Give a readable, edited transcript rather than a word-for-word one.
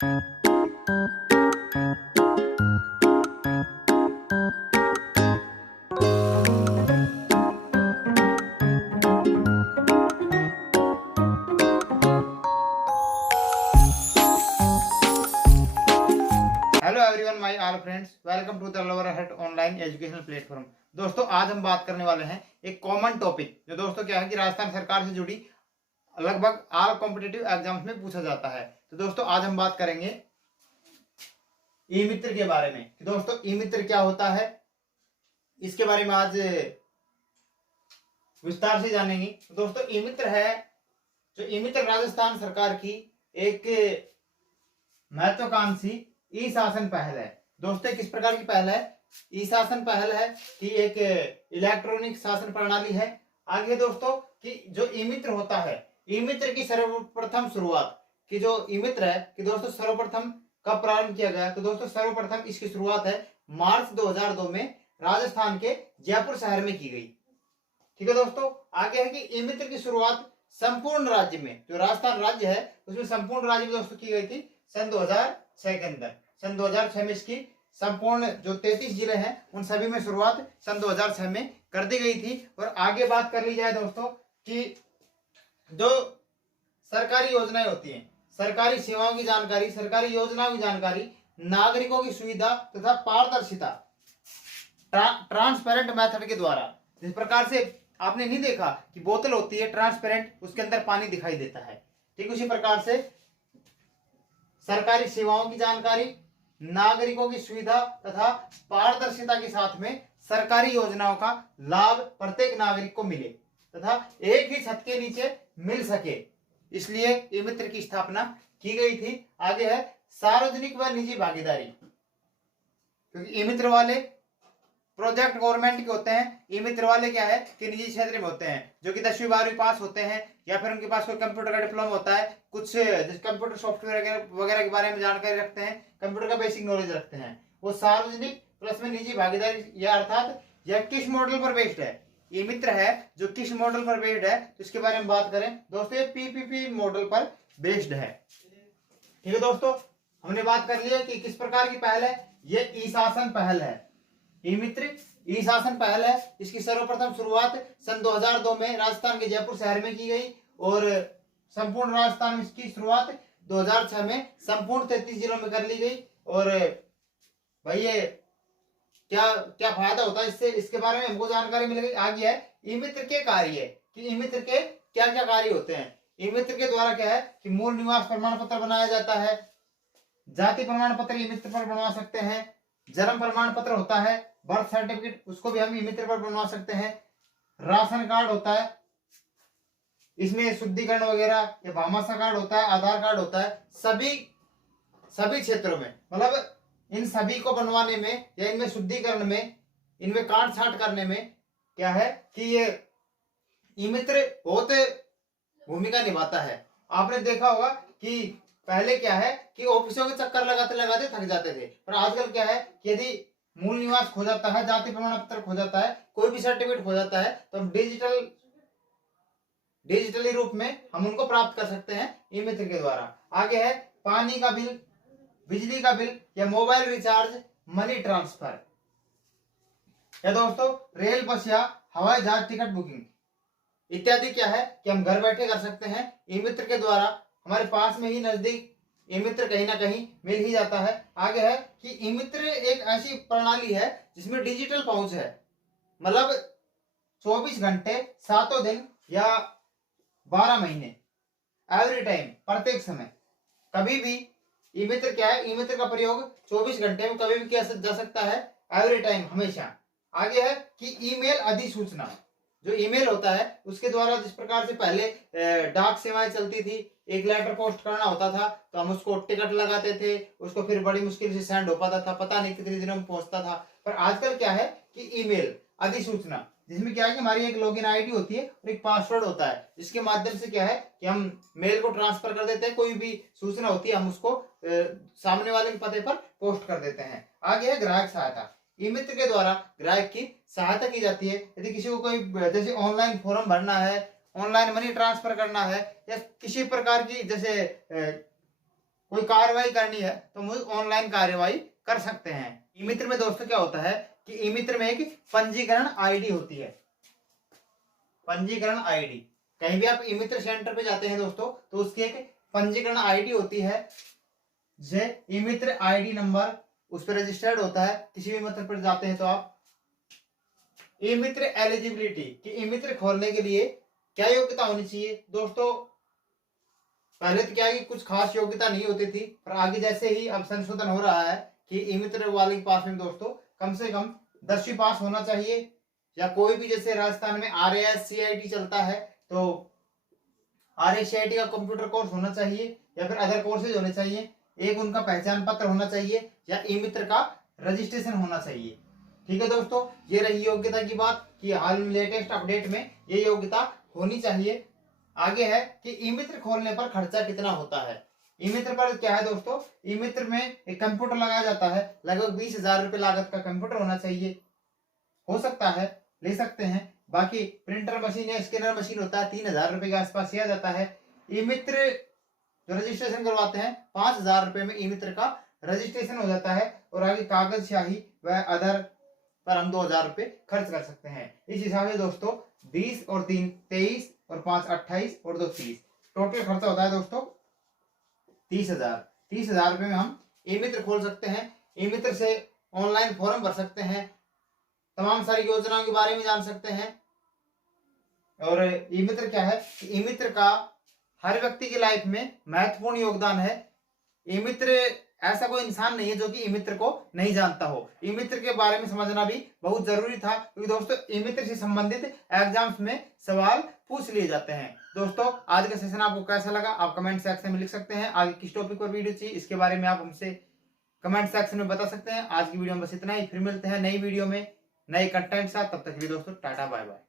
Hello everyone, my all friends, welcome to the lover hut online educational platform. दोस्तों, आज हम बात करने वाले हैं एक कॉमन टॉपिक, जो दोस्तों क्या है कि राजस्थान सरकार से जुड़ी लगभग ऑल कॉम्पिटिटिव एग्जाम्स में पूछा जाता है। तो दोस्तों, आज हम बात करेंगे ई मित्र के बारे में कि दोस्तों ई मित्र क्या होता है, इसके बारे में आज विस्तार से जानेंगे। तो दोस्तों, ई मित्र है जो ई मित्र राजस्थान सरकार की एक महत्वाकांक्षी ई शासन पहल है। दोस्तों, किस प्रकार की पहल है? ई शासन पहल है कि एक इलेक्ट्रॉनिक शासन प्रणाली है। आगे दोस्तों कि जो ई मित्र होता है, ई मित्र की सर्वप्रथम शुरुआत की जो ई मित्र है कि दोस्तों सर्वप्रथम कब प्रारंभ किया गया? तो दोस्तों सर्वप्रथम इसकी शुरुआत है मार्च 2002 में राजस्थान के जयपुर शहर में की गई। ठीक है दोस्तों, आगे है कि ई मित्र की शुरुआत संपूर्ण राज्य में, जो राजस्थान राज्य है उसमें संपूर्ण राज्य में दोस्तों की गई थी सन 2006 के अंदर। सन 2006 में इसकी संपूर्ण जो 33 जिले हैं उन सभी में शुरुआत सन 2006 में कर दी गई थी। और आगे बात कर ली जाए दोस्तों कि जो सरकारी योजनाएं होती हैं, सरकारी सेवाओं की जानकारी, सरकारी योजनाओं की जानकारी, नागरिकों की सुविधा तथा पारदर्शिता ट्रांसपेरेंट मेथड के द्वारा, जिस प्रकार से आपने नहीं देखा कि बोतल होती है ट्रांसपेरेंट, उसके अंदर पानी दिखाई देता है, ठीक उसी प्रकार से सरकारी सेवाओं की जानकारी, नागरिकों की सुविधा तथा पारदर्शिता के साथ में सरकारी योजनाओं का लाभ प्रत्येक नागरिक को मिले तथा एक ही छत के नीचे मिल सके, इसलिए ई मित्र की स्थापना की गई थी। आगे है सार्वजनिक व निजी भागीदारी, क्योंकि ई मित्र वाले प्रोजेक्ट गवर्नमेंट के होते हैं, ई मित्र वाले क्या है कि निजी क्षेत्र में होते हैं, जो कि 10वीं 12वीं पास होते हैं या फिर उनके पास कोई कंप्यूटर का डिप्लोमा होता है, कुछ जैसे कंप्यूटर सॉफ्टवेयर वगैरह के बारे में जानकारी रखते हैं, कंप्यूटर का बेसिक नॉलेज रखते हैं, वो सार्वजनिक प्लस में निजी भागीदारी, या अर्थात यह किस मॉडल पर बेस्ड है? ई मित्र है जो किस मॉडल पर बेस्ड है, तो इसके बारे में बात करें दोस्तों, ये पीपीपी मॉडल पर बेस्ड है। ठीक है दोस्तों, हमने बात कर ली है कि किस प्रकार की पहल है, ये ई शासन पहल है। ई मित्र ई शासन पहल है, इसकी सर्वप्रथम शुरुआत सन 2002 में राजस्थान के जयपुर शहर में की गई और संपूर्ण राजस्थान में इसकी शुरुआत 2006 में संपूर्ण 33 जिलों में कर ली गई। और भाई ये क्या क्या फायदा होता है इससे, इसके बारे में हमको जानकारी मिल गई। आगे है ई मित्र के कार्य कि ई मित्र के क्या क्या कार्य होते हैं। ई मित्र के द्वारा क्या है कि मूल निवास प्रमाण पत्र बनाया जाता है, जाति प्रमाण पत्र ई मित्र पर बनवा सकते हैं, जन्म प्रमाण पत्र होता है, बर्थ सर्टिफिकेट उसको भी हम ई मित्र पर बनवा सकते हैं, राशन कार्ड होता है, इसमें शुद्धिकरण वगैरह या भामाशाह कार्ड होता है, आधार कार्ड होता है, सभी क्षेत्रों में, मतलब इन सभी को बनवाने में या इनमें शुद्धिकरण में, इनमें काट छाट करने में क्या है कि ये ई मित्र बहुत भूमिका निभाता है। आपने देखा होगा कि पहले क्या है कि ऑफिसों के चक्कर लगाते लगाते थक जाते थे, पर आजकल क्या है कि यदि मूल निवास खो जाता है, जाति प्रमाण पत्र खो जाता है, कोई भी सर्टिफिकेट खो जाता है, तो हम डिजिटली रूप में हम उनको प्राप्त कर सकते हैं ई मित्र के द्वारा। आगे है पानी का बिल, बिजली का बिल या मोबाइल रिचार्ज, मनी ट्रांसफर, या दोस्तों रेल, बस या हवाई जहाज टिकट बुकिंग इत्यादि क्या है कि हम घर बैठे कर सकते हैं ई मित्र के द्वारा। हमारे पास में ही नजदीक ई मित्र कहीं ना कहीं मिल ही जाता है। आगे है कि ई मित्र एक ऐसी प्रणाली है जिसमें डिजिटल पहुंच है, मतलब 24 घंटे 7 दिन या 12 महीने, एवरी टाइम, प्रत्येक समय, कभी भी ई मित्र क्या है, ई मित्र का प्रयोग 24 घंटे में कभी भी किया जा सकता है, एवरी टाइम, हमेशा। आगे है कि ईमेल अधिसूचना, जो ईमेल होता है उसके द्वारा, जिस प्रकार से पहले डाक सेवाएं चलती थी, एक लेटर पोस्ट करना होता था तो हम उसको टिकट लगाते थे, उसको फिर बड़ी मुश्किल से सेंड हो पाता था, पता नहीं कितने दिनों में पहुंचता था। पर आजकल क्या है कि ईमेल अधिसूचना, जिसमें क्या है कि हमारी एक लॉगिन आईडी होती है और एक पासवर्ड होता है, जिसके माध्यम से क्या है कि हम मेल को ट्रांसफर कर देते हैं, कोई भी सूचना होती है हम उसको सामने वाले के पते पर पोस्ट कर देते हैं। आगे है ग्राहक सहायता, ई मित्र के द्वारा ग्राहक की सहायता की जाती है। यदि किसी को कोई जैसे ऑनलाइन फॉर्म भरना है, ऑनलाइन मनी ट्रांसफर करना है, या किसी प्रकार की जैसे कोई कार्रवाई करनी है तो मुझे ऑनलाइन कार्रवाई कर सकते हैं। ई मित्र में दोस्तों क्या होता है कि ई मित्र में एक पंजीकरण आईडी होती है, पंजीकरण आईडी। कहीं भी आप ई मित्र सेंटर पे जाते हैं दोस्तों तो उसकी एक पंजीकरण आईडी होती है, जे ई मित्र आईडी नंबर उस पर रजिस्टर्ड होता है। किसी भी मित्र पर जाते हैं तो आप ई मित्र एलिजिबिलिटी कि ई मित्र खोलने के लिए क्या योग्यता होनी चाहिए दोस्तों। पहले तो क्या है कि कुछ खास योग्यता नहीं होती थी, पर आगे जैसे ही अब संशोधन हो रहा है कि ई मित्र वाले के पास में दोस्तों कम से कम 10वीं पास होना चाहिए, या कोई भी जैसे राजस्थान में RAS-CIT चलता है तो RAS-CIT का कंप्यूटर कोर्स होना चाहिए, या फिर अदर कोर्सेज होने चाहिए। एक उनका पहचान पत्र होना चाहिए, या ई मित्र का रजिस्ट्रेशन होना चाहिए। ठीक है दोस्तों, ये रही योग्यता की बात कि हाल में लेटेस्ट अपडेट में ये योग्यता होनी चाहिए। आगे है कि ई मित्र खोलने पर खर्चा कितना होता है। ई मित्र पर क्या है दोस्तों, ई मित्र में एक कंप्यूटर लगाया जाता है, लगभग 20,000 रुपए लागत का कंप्यूटर होना चाहिए। हो सकता है ले सकते हैं। बाकी प्रिंटर मशीन या स्कैनर मशीन होता है 3,000 रुपए के आसपास ही आ जाता है। ई मित्र जो रजिस्ट्रेशन करवाते हैं 5,000 रुपए में ई मित्र का रजिस्ट्रेशन हो जाता है, और आगे कागज स्याही व अदर पर हम 2,000 रुपए खर्च कर सकते हैं। इस हिसाब से दोस्तों 20 और 3 23 और 5 28 और 2 30 टोटल खर्चा होता है दोस्तों 30,000। 30,000 रुपए में हम ई मित्र खोल सकते हैं। ई मित्र से ऑनलाइन फॉर्म भर सकते हैं, तमाम सारी योजनाओं के बारे में जान सकते हैं। और ई मित्र क्या है, ई मित्र का हर व्यक्ति की लाइफ में महत्वपूर्ण योगदान है। ई मित्र ऐसा कोई इंसान नहीं है जो कि ई मित्र को नहीं जानता हो। ई मित्र के बारे में समझना भी बहुत जरूरी था, क्योंकि दोस्तों ई मित्र से संबंधित एग्जाम्स में सवाल पूछ लिए जाते हैं। दोस्तों आज का सेशन आपको कैसा लगा आप कमेंट सेक्शन में लिख सकते हैं। आगे किस टॉपिक पर वीडियो चाहिए इसके बारे में आप हमसे कमेंट सेक्शन में बता सकते हैं। आज की वीडियो में बस इतना ही, फिर मिलते हैं नई वीडियो में नए कंटेंट साथ। तब तक के लिए दोस्तों टाटा बाय बाय।